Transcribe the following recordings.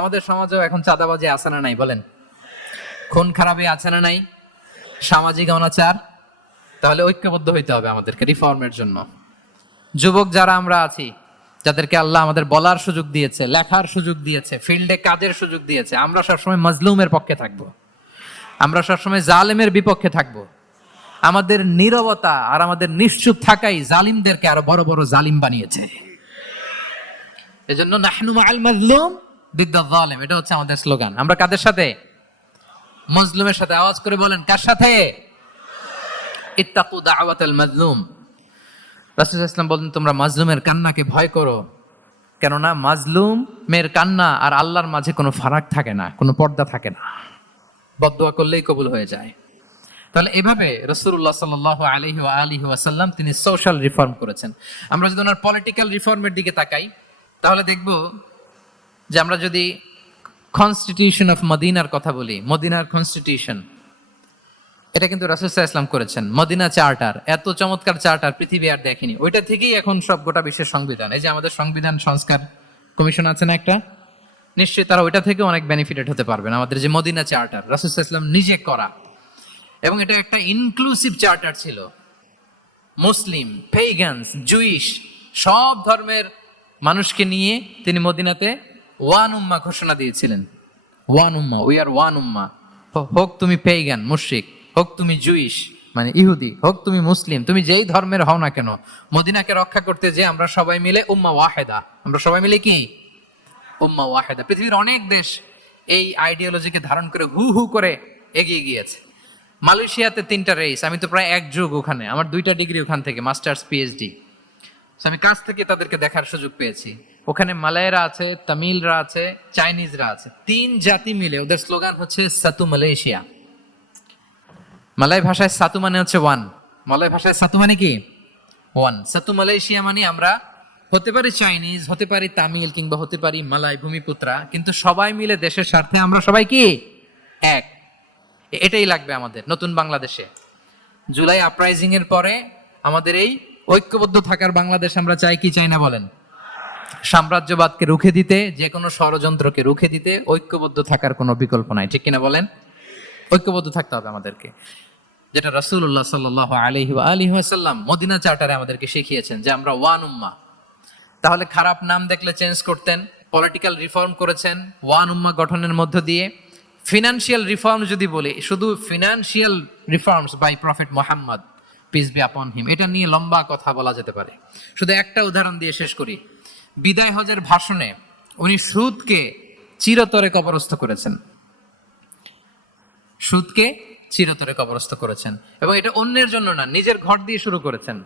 আমাদের সমাজেও এখন চাঁদাবাজি আছে না নাই, বলেন? খুন খারাপই আছে না নাই? সামাজিক অনাচার? তাহলে ঐক্যবদ্ধ হইতে হবে আমাদেরকে রিফর্মের জন্য। যুবক যারা আমরা আছি, যাদেরকে আল্লাহ আমাদের বলার সুযোগ দিয়েছে, লেখার সুযোগ দিয়েছে, ফিল্ডে কাজের সুযোগ দিয়েছে, আমরা সবসময় মজলুমের পক্ষে থাকব। আমরা সবসময় জালেমের বিপক্ষে থাকব। আমাদের নীরবতা আর আমাদের নিশ্চুপ থাকাই জালিমদেরকে আরও বড় বড় জালিম বানিয়েছে। এজন্য নাহনু আল মাজলুম এটা হচ্ছে আমাদের স্লোগান। আমরা কাদের সাথে? মজলুমের সাথে। আওয়াজ করে বলেন, কার সাথে? ইত্তাকু ইসলাম বলেন, তোমরা মাজলুমের কান্নাকে ভয় করো। কেননা মাজলুমের কান্না আর আল্লাহর মাঝে কোনো ফারাক থাকে না, কোনো পর্দা থাকে না। বদদোয়া করলেই কবুল হয়ে যায়। তাহলে এভাবে রসুল্লাহ সাল আলহি আলহি ওয়াসাল্লাম তিনি সোশ্যাল রিফর্ম করেছেন। আমরা যদি ওনার পলিটিক্যাল রিফর্মের দিকে তাকাই, তাহলে দেখব যে আমরা যদি কনস্টিটিউশন অফ মদিনার কথা বলি মদিনার কনস্টিটিউশন এটা কিন্তু রাসুসাহ ইসলাম করেছেন। মদিনা চার্টার, এত চমৎকার চার্টার পৃথিবী আর দেখেনি। ওইটা থেকেই এখন সব গোটা বিশ্বের সংবিধান। এই যে আমাদের সংবিধান, সংস্কার কমিশন আছে না একটা? নিশ্চয়ই তারা ওইটা থেকে অনেক বেনিফিটেড হতে পারবেন। আমাদের যে মদিনা চার্টার রাসুসাহ ইসলাম নিজে করা। এবং এটা একটা ইনক্লুসিভ চার্টার ছিল। মুসলিম পেগানস জুইশ সব ধর্মের মানুষকে নিয়ে তিনি মদিনাতে ওয়ান উম্মা ঘোষণা দিয়েছিলেন। One Umma we are one উম্মা। হোক তুমি পেগান মুশরিক, হোক তুমি জুইশ মানে ইহুদি, হোক তুমি মুসলিম, তুমি যেই ধর্মের হও না কেন, মদিনাকে রক্ষা করতে যে আমরা সবাই মিলে উম্মা ওয়াহেদা। আমরা সবাই মিলে কি? উম্মা ওয়াহেদা। পৃথিবীর অনেক দেশ এই আইডিওলজিকে ধারণ করে হু হু করে এগিয়ে গিয়েছে। মালয়েশিয়াতে তিনটা রেস আমি তো প্রায় এক যুগ ওখানে, আমার দুইটা ডিগ্রি ওখান থেকে মাস্টার্স পিএইচডি আমি কাছ থেকে তাদেরকে দেখার সুযোগ পেয়েছি। ওখানে মালয়েরা আছে, তামিলরা আছে, চাইনিজরা আছে। তিন জাতি মিলে, ওদের স্লোগান হচ্ছে সাতু মালয়েশিয়া। মালয় ভাষায় সাতু মানে হচ্ছে ওয়ান মালয় ভাষায় সাতু মানে কি? ওয়ান সাতু মালয়েশিয়া মানে আমরা হতে পারি চাইনিজ, হতে পারি তামিল, কিংবা হতে পারি মালয় ভূমিপুত্রা, কিন্তু সবাই মিলে দেশের স্বার্থে আমরা সবাই কি? এক। এটাই লাগবে আমাদের নতুন বাংলাদেশে। জুলাই আপ্রাইজিং এর পরে আমাদের এই ঐক্যবদ্ধ থাকার বাংলাদেশ আমরা চাই কি, চাই না বলেন? সাম্রাজ্যবাদকে রুখে দিতে যে কোনো ষড়যন্ত্রকে রুখে দিতে ঐক্যবদ্ধ থাকার কোনো বিকল্প নাই। ঠিক কিনা বলেন? ঐক্যবদ্ধ থাকতে হবে আমাদেরকে। যেটা আলাইহি ওয়া আলিহি ওয়াসাল্লাম মদিনা চার্টারে আমাদেরকে শিখিয়েছেন যে আমরা ওয়ান উম্মাহ তাহলে খারাপ নাম দেখলে চেঞ্জ করতেন, পলিটিক্যাল রিফর্ম করেছেন ওয়ান উম্মা গঠনের মধ্য দিয়ে। ফিনান্সিয়াল রিফর্ম যদি বলি, শুধু financial reforms by prophet Muhammad peace be upon him এটা নিয়ে লম্বা কথা বলা যেতে পারে। শুধু একটা উদাহরণ দিয়ে শেষ করি। বিদায় হজের ভাষণে উনি সুদকে চিরতরে কবরস্থ করেছেন। সুদকে চিরতরে কবরস্থ করেছেন এবং এটা অন্যের জন্য না, নিজের ঘর দিয়ে শুরু করেছেন।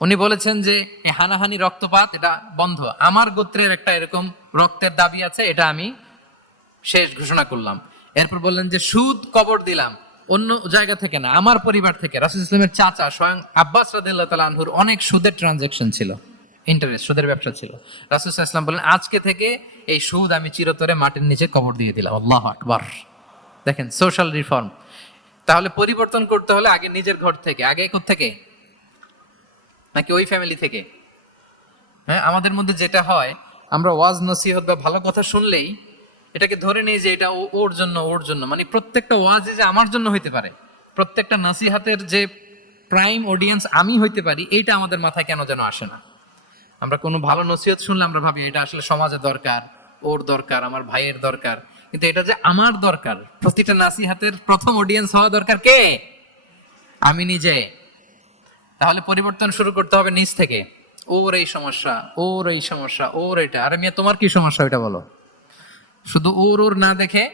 উনি বলেছেন যে এই হানাহানি রক্তপাত, এটা বন্ধ। আমার গোত্রের একটা এরকম রক্তের দাবি আছে, এটা আমি শেষ ঘোষণা করলাম। এরপর বললেন যে, সুদ, কবর দিলাম। অন্য জায়গা থেকে না, আমার পরিবার থেকে। রাসুল ইসলামের চাচা স্বয়ং আব্বাস রাদিল্লাহ তালা আনহুর অনেক সুদের ট্রানজাকশন ছিল। ইন্টারেস্ট সুদের ব্যবসা ছিল। রাসুল ইসলাম বলেন, আজকে থেকে এই সুদ আমি চিরতরে মাটির নিচে কবর দিয়ে দিলাম। আল্লাহ আকবার। দেখেন সোশ্যাল রিফর্ম তাহলে পরিবর্তন করতে হলে আগে নিজের ঘর থেকে, আগে থেকে নাকি ওই ফ্যামিলি থেকে? হ্যাঁ আমাদের মধ্যে যেটা হয়, আমরা ওয়াজ, নসিহত বা ভালো কথা শুনলেই এটাকে ধরে নিই যে এটা ওর জন্য ওর জন্য। মানে প্রত্যেকটা ওয়াজে যে আমার জন্য হইতে পারে, প্রত্যেকটা নসিহাতের যে প্রাইম অডিয়েন্স আমি হইতে পারি, এইটা আমাদের মাথায় কেন যেন আসে না? আমরা কোনো ভালো নসিহত শুনলে আমরা ভাবি, এটা আসলে সমাজে দরকার, ওর দরকার, আমার ভাইয়ের দরকার। কিন্তু এটা যে আমার দরকার, প্রতিটা নাসিহাতের প্রথম অডিয়েন্স হওয়া দরকার কে? আমি নিজে। তাহলে পরিবর্তন শুরু করতে হবে নিজ থেকে। ওর এই সমস্যা, ওর এই সমস্যা, ওর এটা। আরে মিয়া, তোমার কি সমস্যা ওইটা বলো? শুধু ওর ওর না দেখে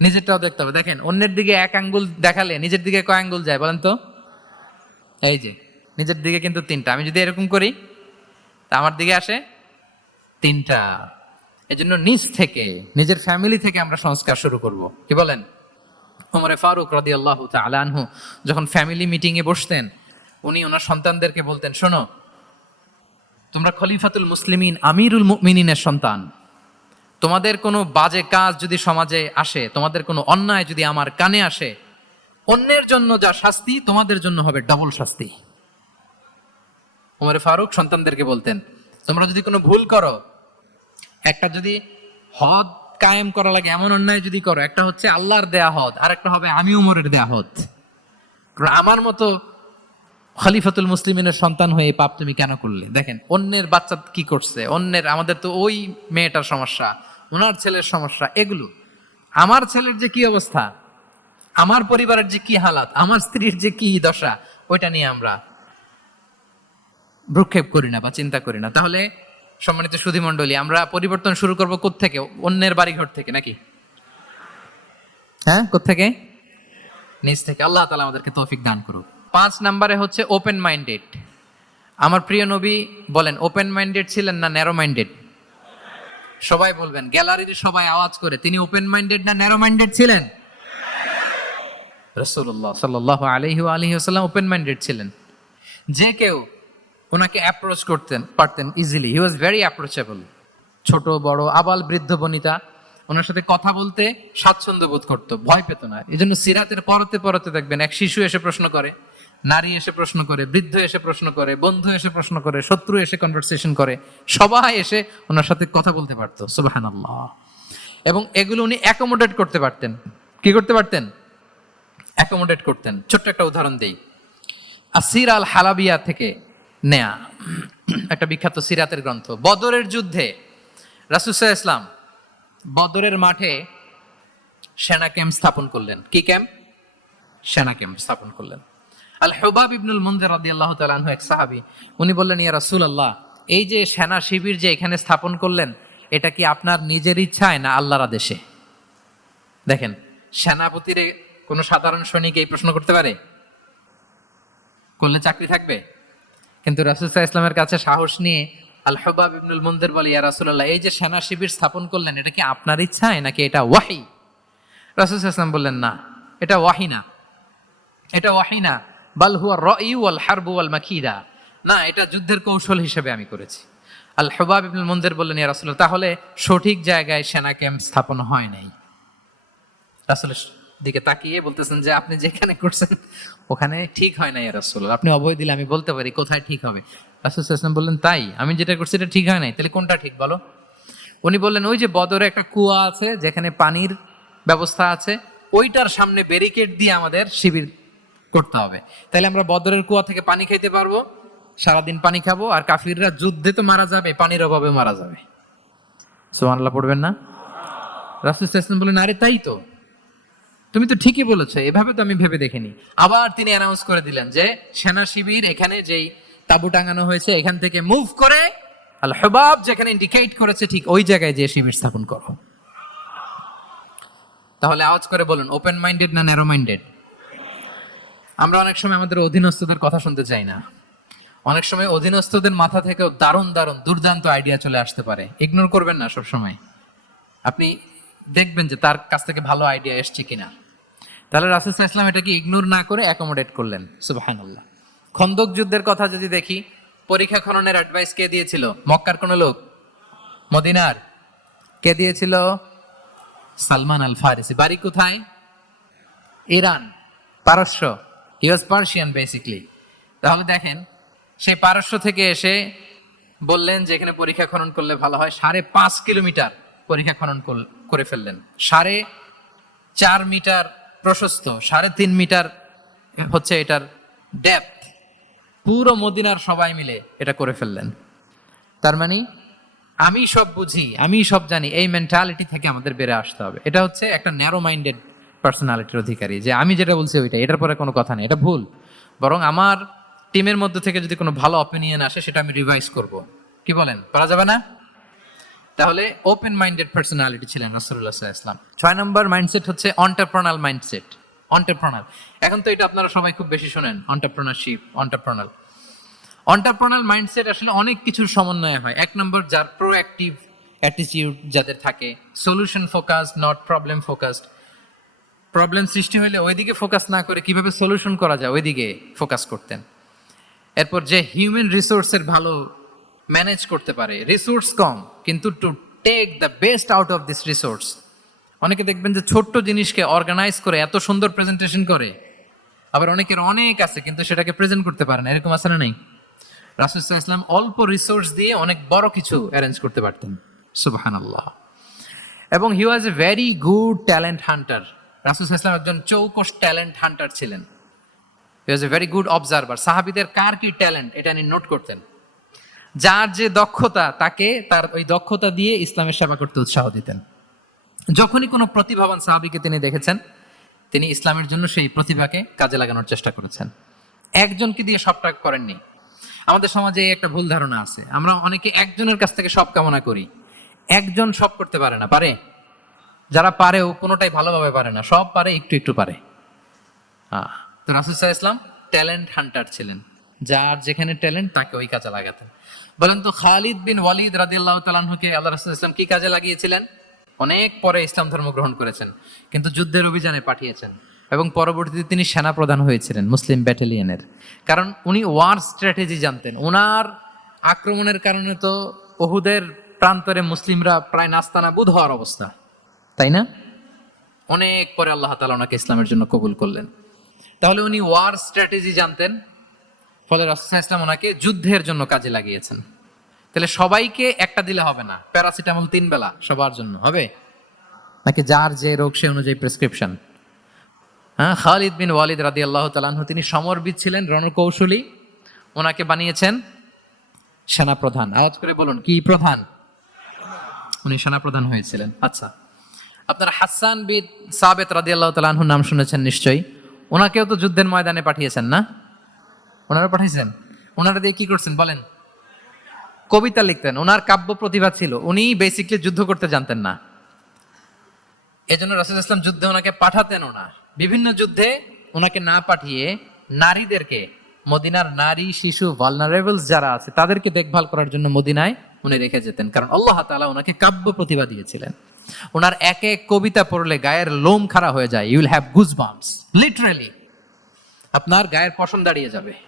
নিজেরটাও দেখতে হবে। দেখেন, অন্যের দিকে এক আঙ্গুল দেখালে নিজের দিকে কয় আঙ্গুল যায় বলেন তো? এই যে, নিজের দিকে কিন্তু তিনটা। আমি যদি এরকম করি তা আমার দিকে আসে তিনটা। এই জন্য নিজ থেকে, নিজের ফ্যামিলি থেকে আমরা সংস্কার শুরু করব। কি বলেন? ওমরে ফারুক রদি আল্লাহ আনহু যখন ফ্যামিলি মিটিং এ বসতেন, উনি ওনার সন্তানদেরকে বলতেন, শোনো, তোমরা খলিফাতুল মুসলিমিন, আমিরুল মিনিনের সন্তান। তোমাদের কোনো বাজে কাজ যদি সমাজে আসে, তোমাদের কোনো অন্যায় যদি আমার কানে আসে, অন্যের জন্য যা শাস্তি তোমাদের জন্য হবে ডবল শাস্তি। ওমরে ফারুক সন্তানদেরকে বলতেন, তোমরা যদি কোনো ভুল করো, একটা যদি হদ কায়েম করা লাগে, এমন অন্যায় যদি করো, একটা হচ্ছে আল্লাহর দেয়া হদ আর একটা হবে আমি উমরের দেয়া হদ। আমার মতো খলিফাতুল মুসলিমিনের সন্তান হয়ে পাপ তুমি কেন করলে? দেখেন, অন্যের বাচ্চা কি করছে? অন্যের, আমাদের তো ওই মেয়েটার সমস্যা ওনার ছেলের সমস্যা, এগুলো। আমার ছেলের যে কি অবস্থা? আমার পরিবারের যে কি হালাত? আমার স্ত্রীর যে কি দশা? ওইটা নিয়ে আমরা ভ্রুক্ষেপ করি না বা চিন্তা করি না। তাহলে সম্মানিত সুধী মণ্ডলী আমরা পরিবর্তন শুরু করব থেকে অন্যের বাড়িঘর থেকে নাকি? হ্যাঁ? থেকে নিজ থেকে। আল্লাহ তালা আমাদেরকে তৌফিক দান করুক। পাঁচ নাম্বারে হচ্ছে ওপেন মাইন্ডেড আমার প্রিয় নবী বলেন ওপেন মাইন্ডেড ছিলেন না ন্যারো মাইন্ডেড সবাই বলবেন গ্যালারিতে সবাই আওয়াজ করে তিনি ওপেন মাইন্ডেড না ন্যারো মাইন্ডেড ছিলেন রসুল্লাহ সাল্লাহ আলহি আলহি ওপেন মাইন্ডেড ছিলেন। যে কেউ ওনাকে অ্যাপ্রোচ করতেন, পারতেন easily he was very approachable ছোট, বড়, আবাল, বৃদ্ধ, বনিতা, ওনার সাথে কথা বলতে স্বাচ্ছন্দ্য বোধ করতো, ভয় পেত না। এই জন্য সিরাতের পরতে পরতে দেখবেন, এক শিশু এসে প্রশ্ন করে, নারী এসে প্রশ্ন করে, বৃদ্ধ এসে প্রশ্ন করে, বন্ধু এসে প্রশ্ন করে, শত্রু এসে কনভারসেশন করে, সবাই এসে ওনার সাথে কথা বলতে পারতো সুবাহান এবং এগুলো উনি অ্যাকোমোডেট করতে পারতেন। কি করতে পারতেন? অ্যাকোমোডেট করতেন। ছোট্ট একটা উদাহরণ দেই। আসির আল হালাবিয়া থেকে নেয়া। একটা বিখ্যাত সিরাতের গ্রন্থ। বদরের যুদ্ধে রাসুসাহ ইসলাম বদরের মাঠে সেনা ক্যাম্প স্থাপন করলেন। কি ক্যাম্প? সেনা ক্যাম্প স্থাপন করলেন। আল হুবাব ইবনুল মুনজার রাদিয়াল্লাহু আল্লাহ আনহু এক সাহাবী, উনি বললেন, ইয়া রাসুল আল্লাহ এই যে সেনা শিবির যে এখানে স্থাপন করলেন, এটা কি আপনার নিজের ইচ্ছায় না আল্লাহর আদেশে? দেখেন, সেনাপতির কোনো সাধারণ সৈনিক এই প্রশ্ন করতে পারে? করলে চাকরি থাকবে? কিন্তু রাসুসাহ ইসলামের কাছে সাহস নিয়ে আল হবাব ইবনুল মুন্দের বলে, ইয়া রাসুল্লাহ এই যে সেনা শিবির স্থাপন করলেন, এটা কি আপনার ইচ্ছায় নাকি এটা ওয়াহি? রাসুল ইসলাম বললেন, না, এটা ওয়াহি না। এটা ওয়াহি না। বাল হুয়া রইউ আল হারবু আল মাকিদা। না, এটা যুদ্ধের কৌশল হিসেবে আমি করেছি। আল হবাব ইবনুল মুন্দের বললেন, ইয়া রাসুল্লাহ তাহলে সঠিক জায়গায় সেনা ক্যাম্প স্থাপন হয় নাই। রাসুলের দিকে তাকিয়ে বলতেছেন যে, আপনি যেখানে করছেন, ওখানে ঠিক হয় না রাসুল আপনি অভয় দিলে আমি বলতে পারি, কোথায় ঠিক হবে? রাসুল বললেন, তাই, আমি যেটা করছি এটা ঠিক হয় নাই, তাহলে কোনটা ঠিক বলো? উনি বললেন, ওই যে বদরে একটা কুয়া আছে, যেখানে পানির ব্যবস্থা আছে, ওইটার সামনে ব্যারিকেড দিয়ে আমাদের শিবির করতে হবে। তাহলে আমরা বদরের কুয়া থেকে পানি খাইতে পারব, সারাদিন পানি খাব, আর কাফিররা যুদ্ধে তো মারা যাবে, পানির অভাবে মারা যাবে। সোমানাল্লাহ পড়বেন না? রাসুল ইসলাম বললেন, আরে তাই তো তুমি তো ঠিকই বলেছ, এভাবে তো আমি ভেবে দেখিনি। আবার তিনি অ্যানাউন্স করে দিলেন যে, সেনা শিবির এখানে যেই তাবু টাঙানো হয়েছে, এখান থেকে মুভ করে আল হবাব যেখানে ইন্ডিকেট করেছে, ঠিক ওই জায়গায় যে শিবির স্থাপন করো। তাহলে আওয়াজ করে বলুন ওপেন মাইন্ডেড না ন্যারো মাইন্ডেড আমরা অনেক সময় আমাদের অধীনস্থদের কথা শুনতে চাই না। অনেক সময় অধীনস্থদের মাথা থেকেও দারুণ দারুণ দুর্দান্ত আইডিয়া চলে আসতে পারে। ইগনোর করবেন না সব সময় আপনি দেখবেন যে তার কাছ থেকে ভালো আইডিয়া এসছে কিনা। তাহলে রাসুল ইসলাম এটাকে ইগনোর না করে অ্যাকোমোডেট করলেন। সুবাহান্লাহ খন্দক যুদ্ধের কথা যদি দেখি, পরীক্ষা খননের অ্যাডভাইস কে দিয়েছিল? মক্কার কোন লোক? মদিনার? কে দিয়েছিল? সালমান আল ফারিসি বাড়ি কোথায়? ইরান। পারস্য। হি ওয়াজ পার্সিয়ান বেসিকলি তাহলে দেখেন, সে পারস্য থেকে এসে বললেন যে এখানে পরীক্ষা খনন করলে ভালো হয়, সাড়ে পাঁচ কিলোমিটার। পরীক্ষা খনন করে ফেললেন। সাড়ে চার মিটার প্রশস্ত, সাড়ে তিন মিটার হচ্ছে এটার ডেপথ পুরো মদিনার সবাই মিলে এটা করে ফেললেন। তার মানে আমি সব বুঝি, আমি সব জানি, এই মেন্টালিটি থেকে আমাদের বেড়ে আসতে হবে। এটা হচ্ছে একটা ন্যারো মাইন্ডেড পার্সোনালিটির অধিকারী, যে আমি যেটা বলছি ওইটা, এটার পরে কোনো কথা নেই, এটা ভুল। বরং আমার টিমের মধ্যে থেকে যদি কোনো ভালো অপিনিয়ন আসে, সেটা আমি রিভাইজ করব। কি বলেন করা যাবে না? তাহলে ওপেন মাইন্ডেড পার্সোনালিটি ছিলেন রাসুল্লাহ ইসলাম ছয় নম্বর মাইন্ডসেট হচ্ছে অন্টারপ্রনাল মাইন্ডসেট অন্টারপ্রনাল এখন তো এটা আপনারা সবাই খুব বেশি শোনেন অন্টারপ্রনারশিপ অন্টারপ্রনাল অন্টারপ্রনাল মাইন্ডসেট আসলে অনেক কিছুর সমন্বয় হয়। এক নম্বর, যার প্রোঅ্যাক্টিভ অ্যাটিটিউড যাদের থাকে solution focused not problem focused problem সৃষ্টি হলে ওইদিকে ফোকাস না করে কীভাবে সলিউশন করা যায়, ওইদিকে ফোকাস করতেন। এরপর যে হিউম্যান রিসোর্সের ভালো ম্যানেজ করতে পারে রিসোর্স কম, কিন্তু to take the best out of this resource অনেকে দেখবেন যে ছোট্ট জিনিসকে অর্গানাইজ করে এত সুন্দর প্রেজেন্টেশন করে, আবার অনেকের অনেক আছে কিন্তু সেটাকে প্রেজেন্ট করতে পারে না, এরকম আছে না নাই? রাসুসাহ ইসলাম অল্প রিসোর্স দিয়ে অনেক বড় কিছু অ্যারেঞ্জ করতে পারতেন সুবাহান আল্লাহ এবং he was a very good talent hunter রাসুল ইসলাম একজন চৌকস ট্যালেন্ট হান্টার ছিলেন। He was a very good observer সাহাবিদের কার কি ট্যালেন্ট এটা তিনি নোট করতেন। যার যে দক্ষতা তাকে তার ওই দক্ষতা দিয়ে ইসলামের সেবা করতে উৎসাহ দিতেন। যখনই কোনো প্রতিভাবান সাহাবিকে তিনি দেখেছেন তিনি ইসলামের জন্য সেই প্রতিভাকে কাজে লাগানোর চেষ্টা করেছেন। একজনকে দিয়ে সবটা করেননি। আমাদের সমাজে একটা ভুল ধারণা আছে। আমরা অনেকে একজনের কাছ থেকে সব কামনা করি। একজন সব করতে পারে না পারে? যারা পারেও কোনোটাই ভালোভাবে পারে না। সব পারে একটু একটু পারে। আহ, তো রাসুসাহ ইসলাম ট্যালেন্ট হান্টার ছিলেন। যার যেখানে ট্যালেন্ট তাকে ওই কাজে লাগাতেন। বলেন তো খালিদ বিন ওয়ালিদ রাদিয়াল্লাহ তালাহুকে আল্লাহ রাসুল ইসলাম কি কাজে লাগিয়েছিলেন? অনেক পরে ইসলাম ধর্ম গ্রহণ করেছেন, কিন্তু যুদ্ধের অভিযানে পাঠিয়েছেন এবং পরবর্তীতে তিনি সেনা প্রধান হয়েছিলেন মুসলিম ব্যাটালিয়নের। কারণ উনি ওয়ার স্ট্র্যাটেজি জানতেন। ওনার আক্রমণের কারণে তো ওহুদের প্রান্তরে মুসলিমরা প্রায় নাস্তানা বুধ হওয়ার অবস্থা। তাই না? অনেক পরে আল্লাহ তালা ওনাকে ইসলামের জন্য কবুল করলেন। তাহলে উনি ওয়ার স্ট্র্যাটেজি জানতেন। ফলে রাসুল ইসলাম ওনাকে যুদ্ধের জন্য কাজে লাগিয়েছেন। তাহলে সবাইকে একটা দিলে হবে না, প্যারাসিটামল তিন বেলা সবার জন্য, হবে? নাকি যার যে রোগ সে অনুযায়ী প্রেসক্রিপশন? হ্যাঁ খালিদ বিন ওয়ালিদ রাদি আল্লাহ তালাহ তিনি সমরবিদ ছিলেন, রণকৌশলী। ওনাকে বানিয়েছেন সেনা প্রধান আওয়াজ করে বলুন, কি প্রধান? উনি সেনা প্রধান হয়েছিলেন। আচ্ছা আপনার হাসান বিদ সাবেত রাদি আল্লাহ তালাহুর নাম শুনেছেন নিশ্চয়ই। ওনাকেও তো যুদ্ধের ময়দানে পাঠিয়েছেন না? ওনারা পাঠিয়েছেন ওনারা দিয়ে কি করছেন বলেন? কবিতা লিখতেন। ওনার কাব্য প্রতিভা ছিল। উনি বেসিকলি যুদ্ধ করতে জানতেন না। এজন্য রাসুল ইসলাম যুদ্ধে ওনাকে পাঠাতেন না। বিভিন্ন যুদ্ধে ওনাকে না পাঠিয়ে নারীদেরকে, মদিনার নারী, শিশু ভালনারেবলস যারা আছে, তাদেরকে দেখভাল করার জন্য মদিনায় উনি রেখে যেতেন। কারণ আল্লাহ তাআলা ওনাকে কাব্য প্রতিভা দিয়েছিলেন। ওনার এক এক কবিতা পড়লে গায়ের লোম খাড়া হয়ে যায়। You'll have goose bumps literally আপনার গায়ের পশম দাঁড়িয়ে যাবে।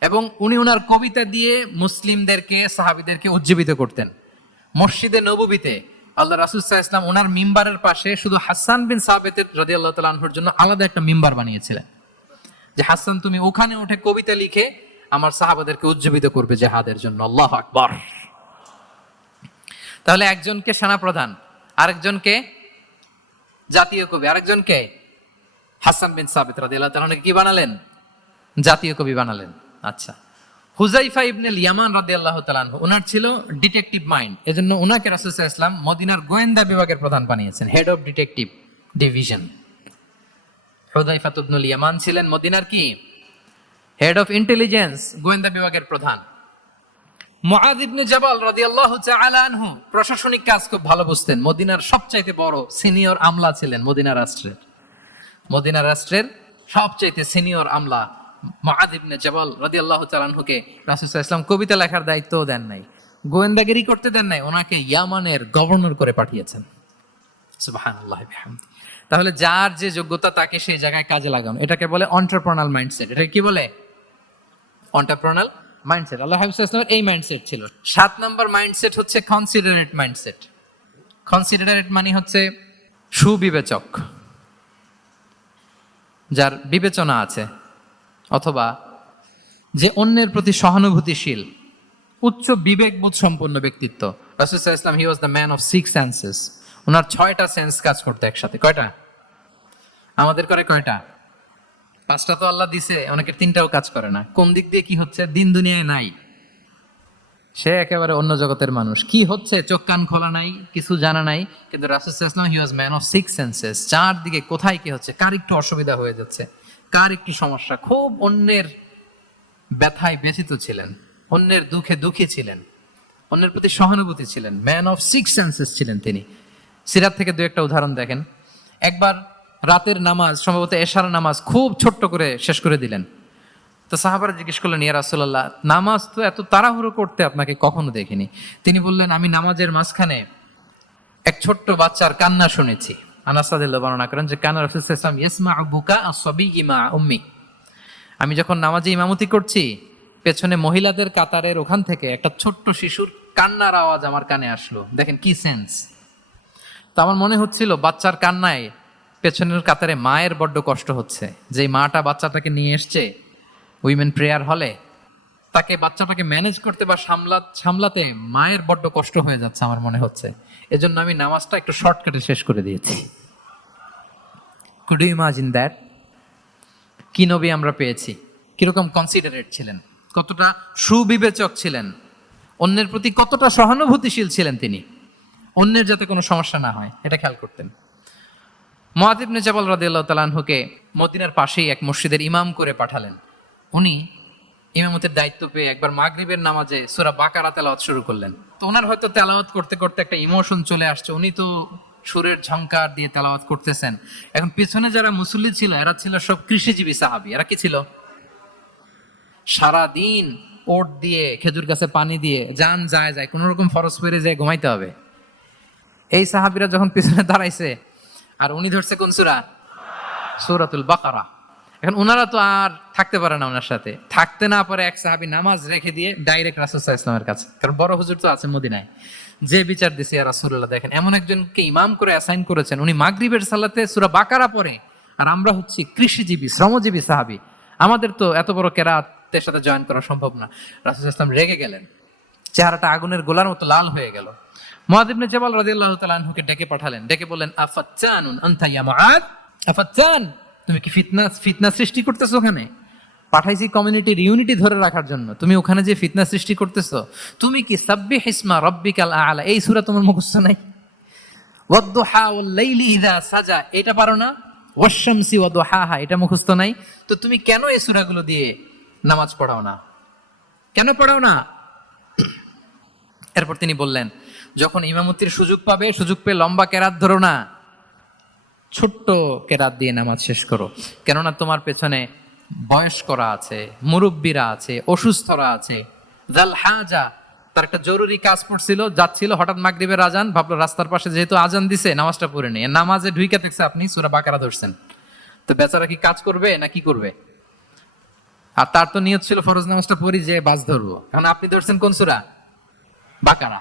এবং উনি ওনার কবিতা দিয়ে মুসলিমদেরকে, সাহাবিদেরকে উজ্জীবিত করতেন। মসজিদে নবুবিতে আল্লাহ রাসুল ইসলাম ওনার মিম্বারের পাশে শুধু হাসান বিন সাহাবেতের রাজি আল্লাহ তালাহুর জন্য আলাদা একটা মিম্বার বানিয়েছিলেন। যে, হাসান, তুমি ওখানে উঠে কবিতা লিখে আমার সাহাবাদেরকে উজ্জীবিত করবে জেহাদের জন্য। আল্লাহ আকবর। তাহলে একজনকে সেনা প্রধান আরেকজনকে জাতীয় কবি, আরেকজনকে হাসান বিন সাবিত রাদিয়াল্লাহু তাআলা কি বানালেন? জাতীয় কবি বানালেন। আচ্ছা। হুজাইফা ইবনে ইয়ামান রাদিয়াল্লাহু তাআলা আনহু ওনার ছিল ডিটেকটিভ মাইন্ড এজন্য ওনাকে রাসূল ওয়াসাল্লাম মদিনার গোয়েন্দা বিভাগের প্রধান বানিয়েছেন হেড অফ ডিটেকটিভ ডিভিশন হুজাইফা ইবনুল ইয়ামান ছিলেন মদিনার কি? হেড অফ ইন্টেলিজেন্স গোয়েন্দা বিভাগের প্রধান। ইবনে জাবাল আনহু, প্রশাসনিক কাজ খুব ভালো বুঝতেন। মদিনার সবচাইতে বড় সিনিয়র আমলা ছিলেন মদিনা রাষ্ট্রের। মদিনা রাষ্ট্রের সবচাইতে সিনিয়র আমলা সাল্লাল্লাহু আলাইহি ওয়াসাল্লাম কবিতা লেখার দায়িত্বও দেন নাই, গোয়েন্দাগিরি করতে দেন নাই, ওনাকে ইয়ামানের গভর্নর করে পাঠিয়েছেন। তাহলে যার যে যোগ্যতা, তাকে সেই জায়গায় কাজে লাগানো। এটাকে বলে অন্টারপ্রনাল মাইন্ডসেট এটা কি বলে? অন্টারপ্রনাল মাইন্ডসেট আল্লাহ হাবিব ইসলামের এই মাইন্ডসেট ছিল। সাত নম্বর মাইন্ডসেট হচ্ছে কনসিডারেট মাইন্ডসেট কনসিডারেট মানে হচ্ছে সুবিবেচক। যার বিবেচনা আছে অথবা যে অন্যের প্রতি সহানুভূতিশীল, উচ্চ বিবেকবোধ সম্পন্ন ব্যক্তিত্ব। রাসুল ইসলাম he was the man of six senses ওনার ছয়টা সেন্স কাজ করতে একসাথে। কয়টা? আমাদের করে কয়টা? পাঁচটা তো আল্লাহ দিছে, অনেকের তিনটাও কাজ করে না। কোন দিক দিয়ে কি হচ্ছে? দিন দুনিয়ায় নাই। সে একেবারে অন্য জগতের মানুষ। কি হচ্ছে? চোখ কান খোলা নাই, কিছু জানা নাই। কিন্তু রাসুসাল্লাম he was man of six senses চারদিকে কোথায় কি হচ্ছে? কার একটু অসুবিধা হয়ে যাচ্ছে? কার একটি সমস্যা? খুব অন্যের ব্যথায় ব্যথিত ছিলেন, অন্যের দুঃখে দুঃখী ছিলেন, অন্যের প্রতি সহানুভূতি ছিলেন ম্যান অফ সিক্স সেন্সেস ছিলেন তিনি। সিরাত থেকে দু একটা উদাহরণ দেখেন। একবার রাতের নামাজ, সম্ভবত এশার নামাজ খুব ছোট্ট করে শেষ করে দিলেন। তো সাহাবারা জিজ্ঞেস করলেন, ইয়া রাসুল্লাহ নামাজ তো এত তাড়াহুড়ো করতে আপনাকে কখনো দেখিনি? তিনি বললেন, আমি নামাজের মাঝখানে এক ছোট্ট বাচ্চার কান্না শুনেছি। আনাসাদিল্লা বর্ণনা করেন যে কান্না রসুল ইসলাম ইসমা বুকা সবি ইমা উম্মি। আমি যখন নামাজে ইমামতি করছি, পেছনে মহিলাদের কাতারের ওখান থেকে একটা ছোট্ট শিশুর কান্নার আওয়াজ আমার কানে আসলো। দেখেন কি সেন্স। তো আমার মনে হচ্ছিল, বাচ্চার কান্নায় পেছনের কাতারে মায়ের বড্ড কষ্ট হচ্ছে। যে মাটা বাচ্চাটাকে নিয়ে এসছে উইমেন প্রেয়ার হলে তাকে বাচ্চাটাকে ম্যানেজ করতে বা সামলা, সামলাতে মায়ের বড্ড কষ্ট হয়ে যাচ্ছে আমার মনে হচ্ছে। এজন্য আমি নামাজটা একটু শর্টকাটে শেষ করে দিয়েছি। কুড ইউ ইমাজিন দ্যাট কি নবী আমরা পেয়েছি? কীরকম কনসিডারেট ছিলেন? কতটা সুবিবেচক ছিলেন? অন্যের প্রতি কতটা সহানুভূতিশীল ছিলেন তিনি? অন্যের যাতে কোনো সমস্যা না হয়, এটা খেয়াল করতেন। মহাদিবনে জাবাল রাদিয়াল্লাহু তালানহুকে মদিনার পাশেই এক মসজিদের ইমাম করে পাঠালেন। উনি ইমামতের দায়িত্ব পেয়ে একবার মাগরিবের নামাজে সূরা বাকারা তেলাওয়াত শুরু করলেন। তো ওনার হয়তো তেলাওয়াত করতে করতে একটা ইমোশন চলে আসছে। উনি তো সুরের ঝংকার দিয়ে তেলাওয়াত করতেছেন। এখন পিছনে যারা মুসল্লি ছিল, এরা ছিল সব কৃষিজীবী সাহাবি। এরা কি ছিল? সারা দিন ওট দিয়ে, খেজুর গাছে পানি দিয়ে, যান যায় যায়, কোনো রকম ফরস পেরে যায় ঘুমাইতে হবে। এই সাহাবিরা যখন পিছনে দাঁড়াইছে, আর উনি ধরছে কোন সুরা? সুরাতুল বাকারা। এখন ওনারা তো আর থাকতে পারে না ওনার সাথে। থাকতে না পারে এক সাহাবি নামাজ রেখে দিয়ে ডাইরেক্ট রাসুসাহ ইসলামের কাছে। কারণ বড় হুজুর তো আছে মদিনায়। যে বিচার দিছে রাসুল্লাহ দেখেন, এমন একজনকে ইমাম করে অ্যাসাইন করেছেন, উনি মাগরিবের সালাতে সুরা বাকারা পড়ে, আর আমরা হচ্ছি কৃষিজীবী, শ্রমজীবী সাহাবি। আমাদের তো এত বড় কেরাতের সাথে জয়েন করা সম্ভব না। রাসুল ইসলাম রেগে গেলেন। চেহারাটা আগুনের গোলার মতো লাল হয়ে গেল। মুআযিবনে জাবাল রাদিয়াল্লাহু তাআলা আনহুকে ডেকে পাঠালেন। ডেকে বললেন, আফাচ্চানুন আফাচ্চান, তুমি কি ফিতনা ফিতনা সৃষ্টি করতেছো ওখানে? পাঠাইছি কমিউনিটির ইউনিটি ধরে রাখার জন্য। তুমি ওখানে যে ফিতনা সৃষ্টি করতেছো, তুমি কি সাব্বিহ ইসমা রাব্বিকাল আলা? এই সূরা তোমার মুখস্থ নাই? সাজা। এটা পারো না? ওয়াশ-শামসি ওয়াদুহাহা এটা মুখস্থ নাই? তো তুমি কেন এই সূরাগুলো দিয়ে নামাজ পড়াও না? কেন পড়াও না? এরপর তিনি বললেন, যখন ইমামতির সুযোগ পাবে, সুযোগ পেয়ে লম্বা কেরাত ধরো না। ছোট্ট কেরাত দিয়ে নামাজ শেষ করো। কেননা তোমার পেছনে বয়স্করা আছে, মুরব্বীরা আছে, অসুস্থরা আছে। জাল হাজা, তার একটা জরুরি কাজ পড়ছিল, যাচ্ছিল হঠাৎ মাগরিবের আজান, ভাবলো রাস্তার পাশে যেহেতু আজান দিছে, নামাজটা পড়ে নেই। নামাজে ঢুইকা দেখছে আপনি, সুরা বাকারা ধরছেন। তো বেচারা কি কাজ করবে না কি করবে? আর তার তো নিয়ত ছিল ফরজ নামাজটা পড়ি যে বাস ধরবো। এখন আপনি ধরছেন কোন সুরা? বাকারা।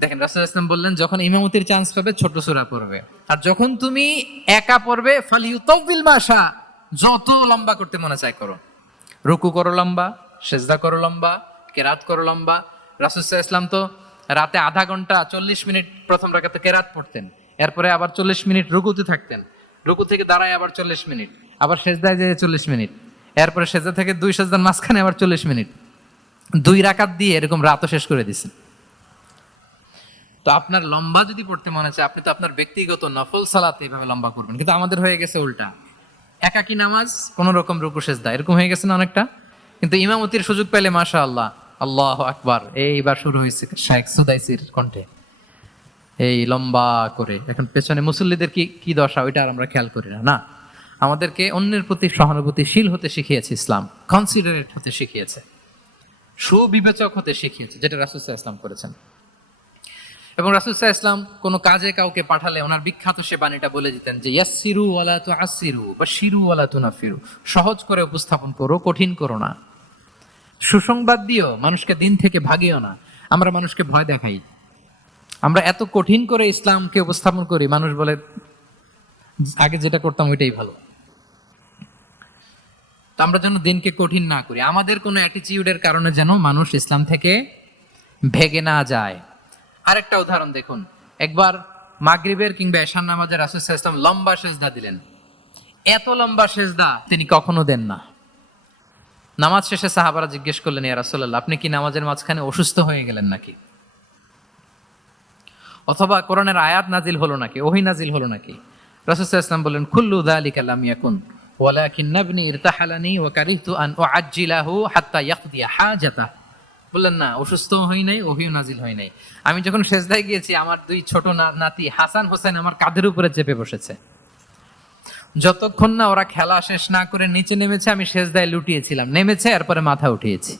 দেখেন, রাসুল ইসলাম বললেন, যখন ইমামতির চান্স পাবে, ছোট সুরা পড়বে। আর যখন তুমি একা পড়বে ফালিউ তবিল মাসা যত লম্বা করতে মনে চায় করো। রুকু করো লম্বা, সেজদা করো লম্বা, কেরাত করো লম্বা। রাসুল ইসলাম তো রাতে আধা ঘণ্টা চল্লিশ মিনিট প্রথম রাখাতে কেরাত পড়তেন। এরপরে আবার চল্লিশ মিনিট রুকুতে থাকতেন। রুকু থেকে দাঁড়ায় আবার চল্লিশ মিনিট, আবার সেজদায় যেয়ে চল্লিশ মিনিট। এরপরে সেজদা থেকে দুই সেজদার মাঝখানে আবার চল্লিশ মিনিট। দুই রাকাত দিয়ে এরকম রাতও শেষ করে দিছেন তো আপনার লম্বা যদি পড়তে মনে চায়, আপনি তো আপনার ব্যক্তিগত নফল সালাতে এইভাবে লম্বা করবেন, কিন্তু আমাদের হয়ে গেছে উল্টা। একাকি নামাজ কোন রকম রুকু, সেজদা। এরকম হয়ে গেছে না অনেকটা? কিন্তু ইমামতির সুযোগ পেলে মাশা আল্লাহ আল্লাহ আকবার এইবার শুরু হয়েছে শাহেখ সুদাইসির কণ্ঠে। এই লম্বা করে। এখন পেছনে মুসল্লিদের কি কি দশা, ওইটা আর আমরা খেয়াল করি না না? আমাদেরকে অন্যের প্রতি সহানুভূতিশীল হতে শিখিয়েছে ইসলাম। কনসিডারেট হতে শিখিয়েছে। সুবিবেচক হতে শিখিয়েছে, যেটা রাসুসাহ ইসলাম করেছেন। এবং রাসুসাহ ইসলাম কোনো কাজে কাউকে পাঠালে ওনার বিখ্যাত সে বাণীটা বলে দিতেন যে ইয়াসিরু ওয়ালা তু আসিরু বা শিরু ওয়ালা তু নাফিরু সহজ করে উপস্থাপন করো, কঠিন করো না। সুসংবাদ দিও, মানুষকে দিন থেকে ভাগিও না। আমরা মানুষকে ভয় দেখাই। আমরা এত কঠিন করে ইসলামকে উপস্থাপন করি, মানুষ বলে, আগে যেটা করতাম ওইটাই ভালো। তো আমরা যেন দিনকে কঠিন না করি। আমাদের কোনো অ্যাটিচিউডের কারণে যেন মানুষ ইসলাম থেকে ভেগে না যায়। আরেকটা উদাহরণ দেখুন। একবার মাগরিবের কিংবা এশান নামাজের রাসুল লম্বা সেজদা দিলেন। এত লম্বা সেজদা তিনি কখনো দেন না। নামাজ শেষে সাহাবারা জিজ্ঞেস করলেন, ইয়া রাসূলুল্লাহ, আপনি কি নামাজের মাঝখানে অসুস্থ হয়ে গেলেন নাকি? অথবা কোরআনের আয়াত নাজিল হলো নাকি, ওহি নাজিল হলো নাকি? রাসূল ইসলাম বললেন কুল্লু যালিকা লাম ইয়াকুন, ওয়ালাকিন নাবনি ইরতাহালানি ওয়া কারিহতু আন উআজ্জিলাহু হাত্তা ইয়াকদিয়া হাজাতা বললেন, না অসুস্থ হই নাই ওহিও নাজিল হয় নাই। আমি যখন সেজদায় গিয়েছি, আমার দুই ছোট নাতি হাসান হোসেন আমার কাঁধের উপরে চেপে বসেছে। যতক্ষণ না ওরা খেলা শেষ না করে নিচে নেমেছে, আমি সেজদায় লুটিয়েছিলাম। নেমেছে, এরপরে মাথা উঠিয়েছি।